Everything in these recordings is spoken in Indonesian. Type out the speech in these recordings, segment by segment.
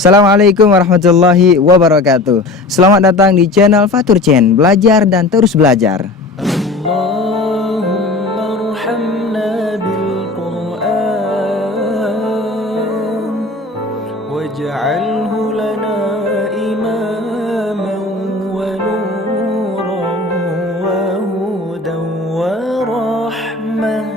Assalamualaikum warahmatullahi wabarakatuh. Selamat datang di channel Fatur Chen, belajar dan terus belajar. Allahumma arhamna bil Qur'an waj'alhu lana imaman wa nuran wa hudan wa rahmah.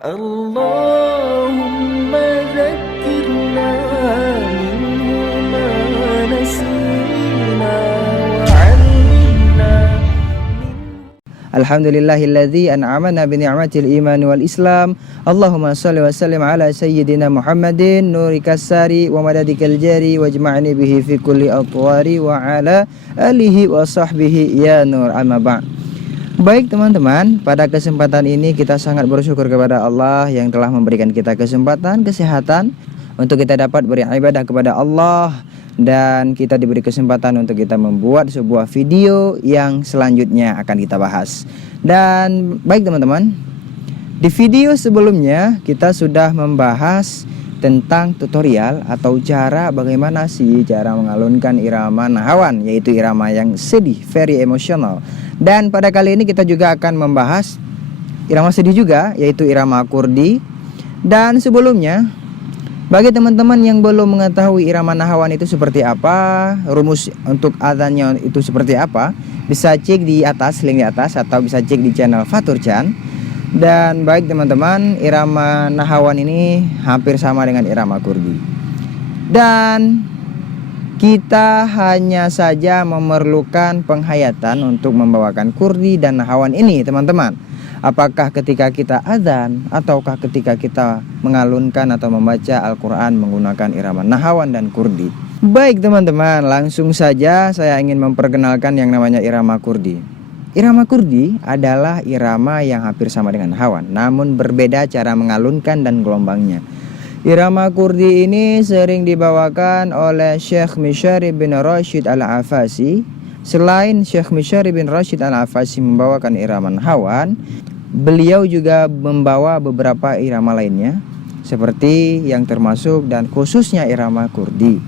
Allahumma zakkirna minhu ma nasina wa 'allimna. Alhamdulillahilladzi an'amana bi ni'matil iman wal islam. Allahumma shalli wa sallim ala sayyidina Muhammadin nuri kasari wa madadikal jari wajma'ni bihi fi kulli atwari wa ala alihi wa sahbihi ya nur amma ba'd. Baik teman-teman, pada kesempatan ini kita sangat bersyukur kepada Allah yang telah memberikan kita kesempatan, kesehatan untuk kita dapat beribadah kepada Allah, dan kita diberi kesempatan untuk kita membuat sebuah video yang selanjutnya akan kita bahas. Dan baik teman-teman, di video sebelumnya kita sudah membahas tentang tutorial atau cara bagaimana sih cara mengalunkan irama nahawan, yaitu irama yang sedih, very emotional. Dan pada kali ini kita juga akan membahas irama sedih juga, yaitu irama kurdi. Dan sebelumnya, bagi teman-teman yang belum mengetahui irama nahawan itu seperti apa, rumus untuk adzannya itu seperti apa, bisa cek di atas, link di atas, atau bisa cek di channel Fatur Chan. Dan baik teman-teman, irama nahawan ini hampir sama dengan irama kurdi. Dan kita hanya saja memerlukan penghayatan untuk membawakan kurdi dan nahawan ini teman-teman. Apakah ketika kita adzan ataukah ketika kita mengalunkan atau membaca Al-Quran menggunakan irama nahawan dan kurdi. Baik teman-teman, langsung saja saya ingin memperkenalkan yang namanya irama kurdi. Irama kurdi adalah irama yang hampir sama dengan nahawan, namun berbeda cara mengalunkan dan gelombangnya. Irama kurdi ini sering dibawakan oleh Syekh Mishari bin Rashid Al-Afasi. Selain Syekh Mishari bin Rashid Al-Afasi membawakan irama nahawan, beliau juga membawa beberapa irama lainnya, seperti yang termasuk dan khususnya irama kurdi.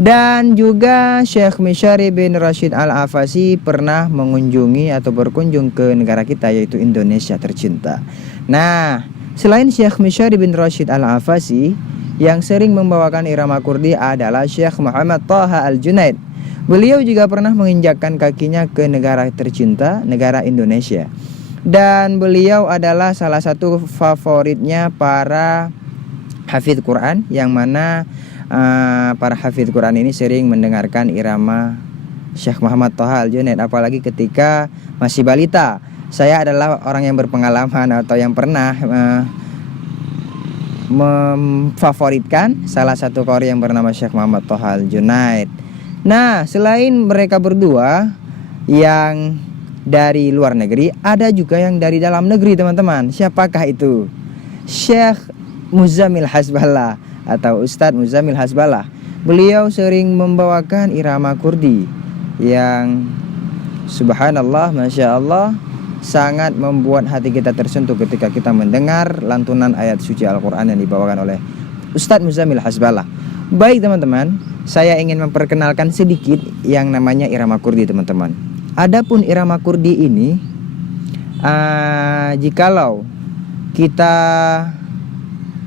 Dan juga Syekh Mishari bin Rashid Al-Afasi pernah mengunjungi atau berkunjung ke negara kita, yaitu Indonesia tercinta. Nah, selain Syekh Mishari bin Rashid Al-Afasi, yang sering membawakan irama kurdi adalah Syekh Muhammad Taha Al-Junaid. Beliau juga pernah menginjakkan kakinya ke negara tercinta, negara Indonesia. Dan beliau adalah salah satu favoritnya para hafidz Quran, yang mana para hafidz Quran ini sering mendengarkan irama Syekh Muhammad Taha Al-Junaid, apalagi ketika masih balita. Saya adalah orang yang berpengalaman atau yang pernah memfavoritkan salah satu qori yang bernama Syekh Muhammad Taha Al-Junaid. Nah, selain mereka berdua yang dari luar negeri, ada juga yang dari dalam negeri teman-teman. Siapakah itu? Syekh Muzammil Hasballah atau Ustadz Muzammil Hasballah. Beliau sering membawakan irama kurdi yang subhanallah, masya Allah, sangat membuat hati kita tersentuh ketika kita mendengar lantunan ayat suci Al-Quran yang dibawakan oleh Ustadz Muzammil Hasballah. Baik teman-teman, saya ingin memperkenalkan sedikit yang namanya irama kurdi teman-teman. Adapun irama kurdi ini, jikalau kita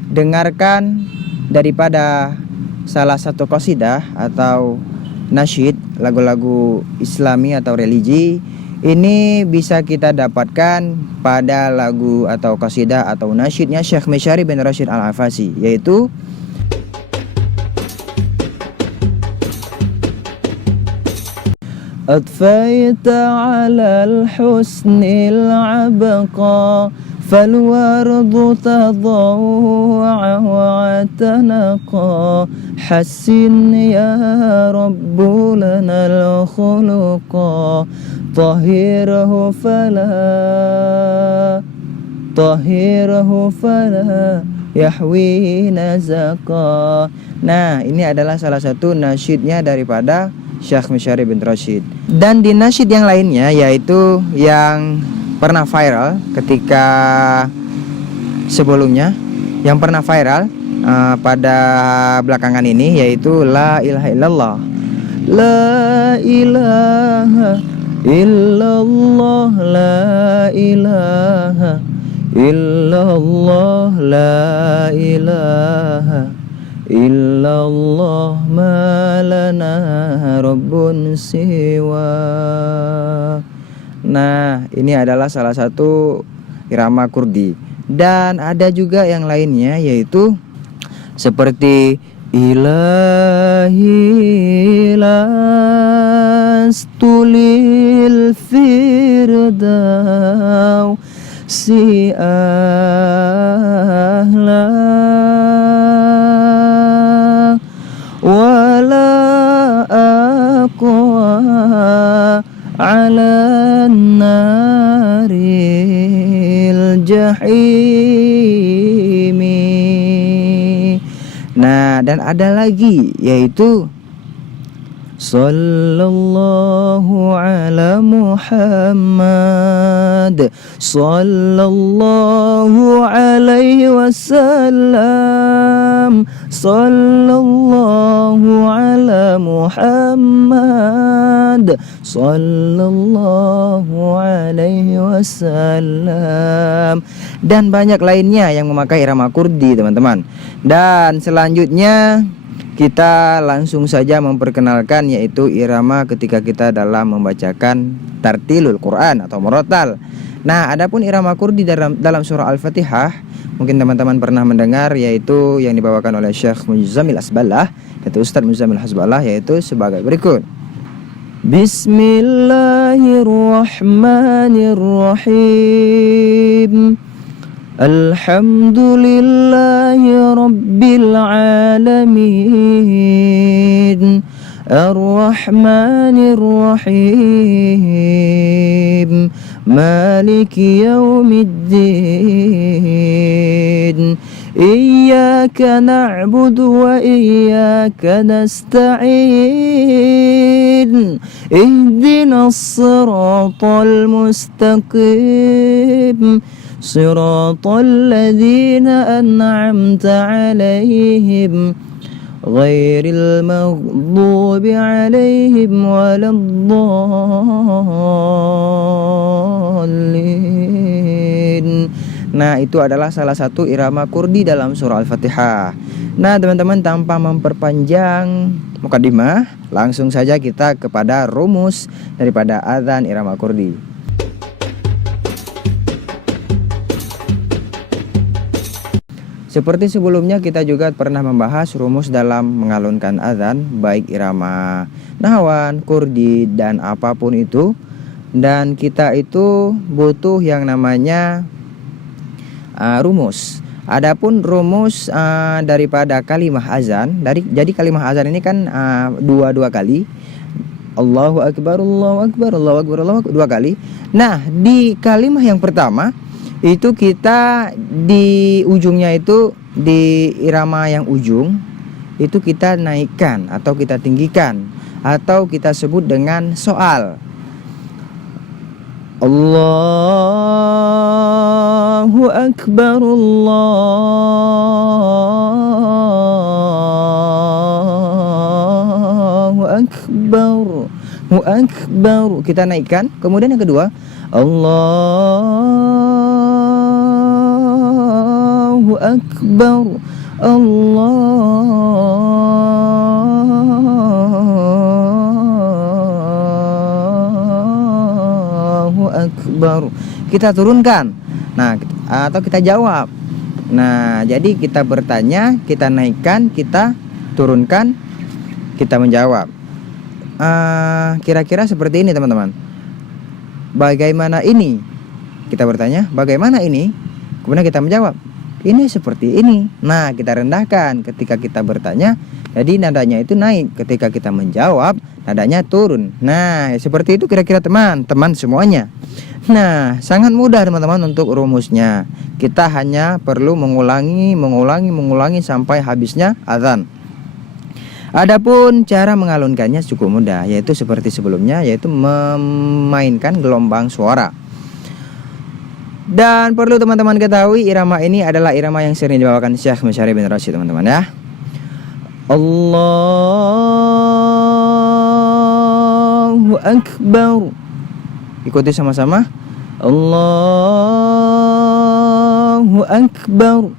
dengarkan daripada salah satu qasidah atau nasyid, lagu-lagu Islami atau religi, ini bisa kita dapatkan pada lagu atau qasidah atau nasyidnya Syekh Mishari bin Rashid Al-Afasi, yaitu Atfaita 'alal husnil 'abqa falwardu tadawwa wa tanaqa hassin ya rabbu lana al-khuluqa tahirahu fala yahwi nazaqa. Nah, ini adalah salah satu nasyidnya daripada Syekh Mishari bin Rashid. Dan di nasyid yang lainnya, yaitu yang pernah viral ketika sebelumnya, yang pernah viral pada belakangan ini, yaitu la ilaha illallah. La ilaha illallah, la ilaha illallah, la ilaha illallah, ma lana rabbun siwa. Nah, ini adalah salah satu irama Kurdi. Dan ada juga yang lainnya, yaitu seperti ilahi lastulil firdaus si ahla wala aqwa ala naril jahimi. Nah, dan ada lagi, yaitu sallallahu ala Muhammad sallallahu alaihi wasallam, sallallahu ala Muhammad sallallahu alaihi wasallam, dan banyak lainnya yang memakai irama Kurdi, teman-teman. Dan selanjutnya kita langsung saja memperkenalkan, yaitu irama ketika kita dalam membacakan tartilul Quran atau murattal. Nah, adapun irama Kurdi dalam surah Al-Fatihah, mungkin teman-teman pernah mendengar, yaitu yang dibawakan oleh Syekh Muzammil Hasballah, yaitu Ustadz Muzammil Hasballah, yaitu sebagai berikut. Bismillahirrahmanirrahim. Alhamdulillahi rabbil alamin, arrahmanir rahim, maliki yaumiddin, iyyaka na'budu wa iyyaka nasta'in, ihdinas siratal mustaqim, siratal ladzina an'amta 'alaihim ghairil maghdubi 'alaihim waladdallin. Nah, itu adalah salah satu irama Kurdi dalam surah Al-Fatihah. Nah, teman-teman, tanpa memperpanjang mukadimah, langsung saja kita kepada rumus daripada adzan irama Kurdi. Seperti sebelumnya, kita juga pernah membahas rumus dalam mengalunkan adzan, baik irama Nahwan, Kurdi, dan apapun itu. Dan kita itu butuh yang namanya rumus. Adapun rumus daripada kalimah azan, jadi kalimah azan ini kan dua kali. Allahu Akbar, Allahu Akbar, Allahu Akbar, Allahu Akbar, 2 kali. Nah, di kalimah yang pertama itu kita di ujungnya itu, di irama yang ujung itu kita naikkan atau kita tinggikan, atau kita sebut dengan soal. Allahu Akbar, Allahu Akbar, Allahu Akbar, kita naikkan. Kemudian yang kedua, Allahu Akbar, Allahu Akbar, kita turunkan. Nah, atau kita jawab. Nah, jadi kita bertanya, kita naikkan, kita turunkan, kita menjawab. Kira-kira seperti ini, teman-teman. Bagaimana ini? Kita bertanya, bagaimana ini? Kemudian kita menjawab, ini seperti ini. Nah, kita rendahkan ketika kita bertanya, jadi nadanya itu naik. Ketika kita menjawab, nadanya turun. Nah, seperti itu kira-kira teman-teman semuanya. Nah, sangat mudah teman-teman untuk rumusnya. Kita hanya perlu mengulangi sampai habisnya azan. Adapun cara mengalunkannya cukup mudah, yaitu seperti sebelumnya, yaitu memainkan gelombang suara. Dan perlu teman-teman ketahui, irama ini adalah irama yang sering dibawakan Syekh Masyari bin Rashid, teman-teman ya. Allahu Akbar. Ikuti sama-sama. Allahu Akbar.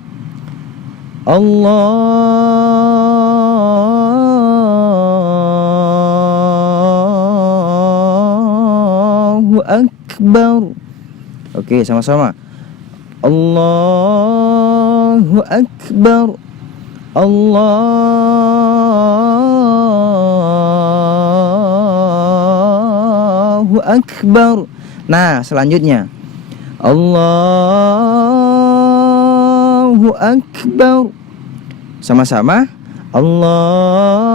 Allahu Akbar. Oke, sama-sama. Allahu Akbar. Allahu Akbar. Nah, selanjutnya Allahu Akbar. Sama-sama. Allahu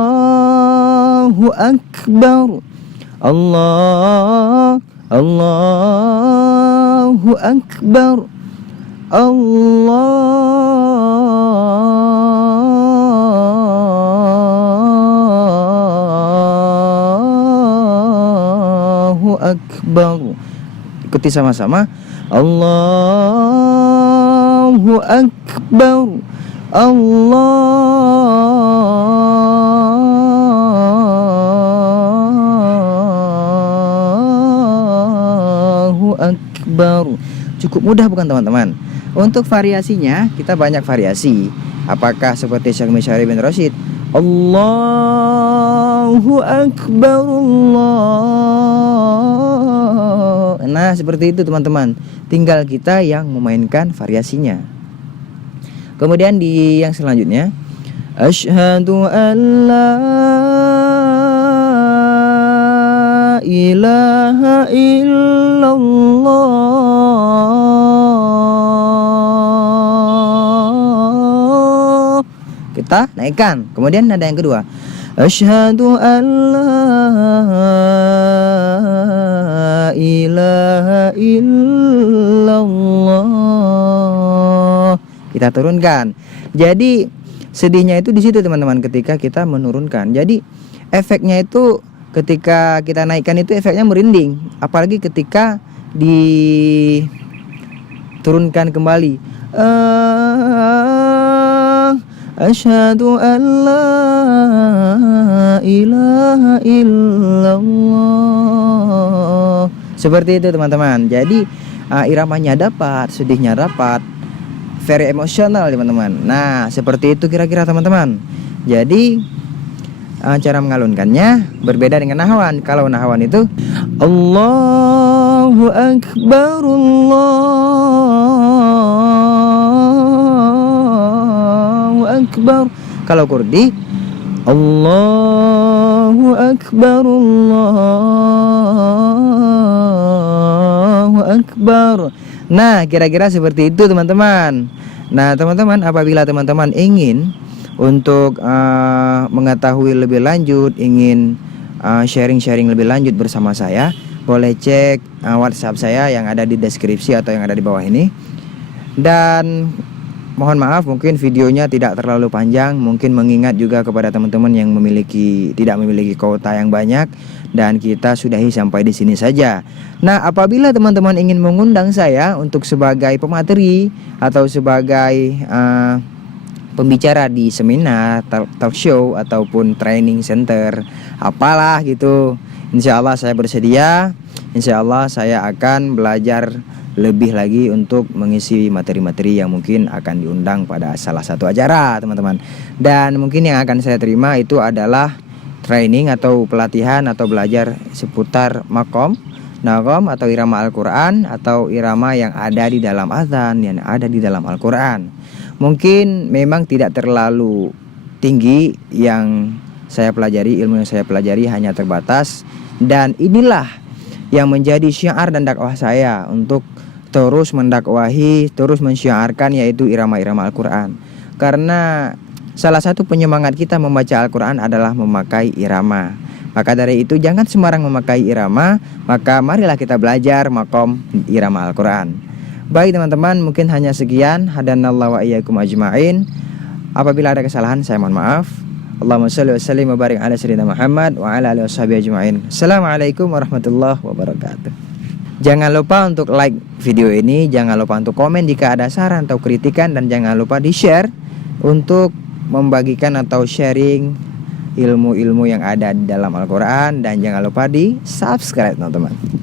Akbar. Allahu Akbar. Allahu Akbar. Ikuti sama-sama. Allahu Akbar. Allahu Akbar. Cukup mudah bukan teman-teman? Untuk variasinya kita banyak variasi. Apakah seperti Syekh Masyari bin Rashid, Allahu Akbar Allah. Nah, seperti itu teman-teman. Tinggal kita yang memainkan variasinya. Kemudian di yang selanjutnya, Asyhadu an la ilaha illallah. Kita naikkan. Kemudian ada yang kedua, Asyhadu an la ilaha illallah. Kita turunkan. Jadi sedihnya itu di situ teman-teman, ketika kita menurunkan. Jadi efeknya itu ketika kita naikkan itu efeknya merinding, apalagi ketika diturunkan kembali. Asyhadu an la ilaha illallah. Seperti itu teman-teman. Jadi iramanya dapat, sedihnya dapat, very emosional teman-teman. Nah, seperti itu kira-kira teman-teman. Jadi cara mengalunkannya berbeda dengan nahwan. Kalau nahwan itu Allahu Akbar Allahu Akbar. Kalau kurdi Allahu Akbar Allahu Akbar. Nah, kira-kira seperti itu teman-teman. Nah, teman-teman, apabila teman-teman ingin untuk mengetahui lebih lanjut, ingin sharing-sharing lebih lanjut bersama saya, boleh cek WhatsApp saya yang ada di deskripsi atau yang ada di bawah ini. Dan mohon maaf mungkin videonya tidak terlalu panjang, mungkin mengingat juga kepada teman-teman yang tidak memiliki kuota yang banyak, dan kita sudahi sampai di sini saja. Nah, apabila teman-teman ingin mengundang saya untuk sebagai pemateri atau sebagai pembicara di seminar, talk show ataupun training center, apalah gitu, insya Allah saya bersedia. Insya Allah saya akan belajar lebih lagi untuk mengisi materi-materi yang mungkin akan diundang pada salah satu acara teman-teman. Dan mungkin yang akan saya terima itu adalah training atau pelatihan atau belajar seputar makom, nagom atau irama Al-Quran, atau irama yang ada di dalam azan, yang ada di dalam Al-Quran. Mungkin memang tidak terlalu tinggi yang saya pelajari, ilmu yang saya pelajari hanya terbatas. Dan inilah yang menjadi syiar dan dakwah saya untuk terus mendakwahi, terus mensyiarkan, yaitu irama-irama Al-Quran. Karena salah satu penyemangat kita membaca Al-Quran adalah memakai irama. Maka dari itu jangan sembarang memakai irama, maka marilah kita belajar makom irama Al-Quran. Baik teman-teman, mungkin hanya sekian. Hadanallahu wa iyyakum ajma'in. Apabila ada kesalahan saya mohon maaf. Allahumma shalli wa sallim wa barik ala sayyidina Muhammad wa ala alihi washabihi ajma'in. Assalamualaikum warahmatullahi wabarakatuh. Jangan lupa untuk like video ini, jangan lupa untuk komen jika ada saran atau kritikan, dan jangan lupa di-share untuk membagikan atau sharing ilmu-ilmu yang ada di dalam Al-Quran. Dan jangan lupa di subscribe teman-teman.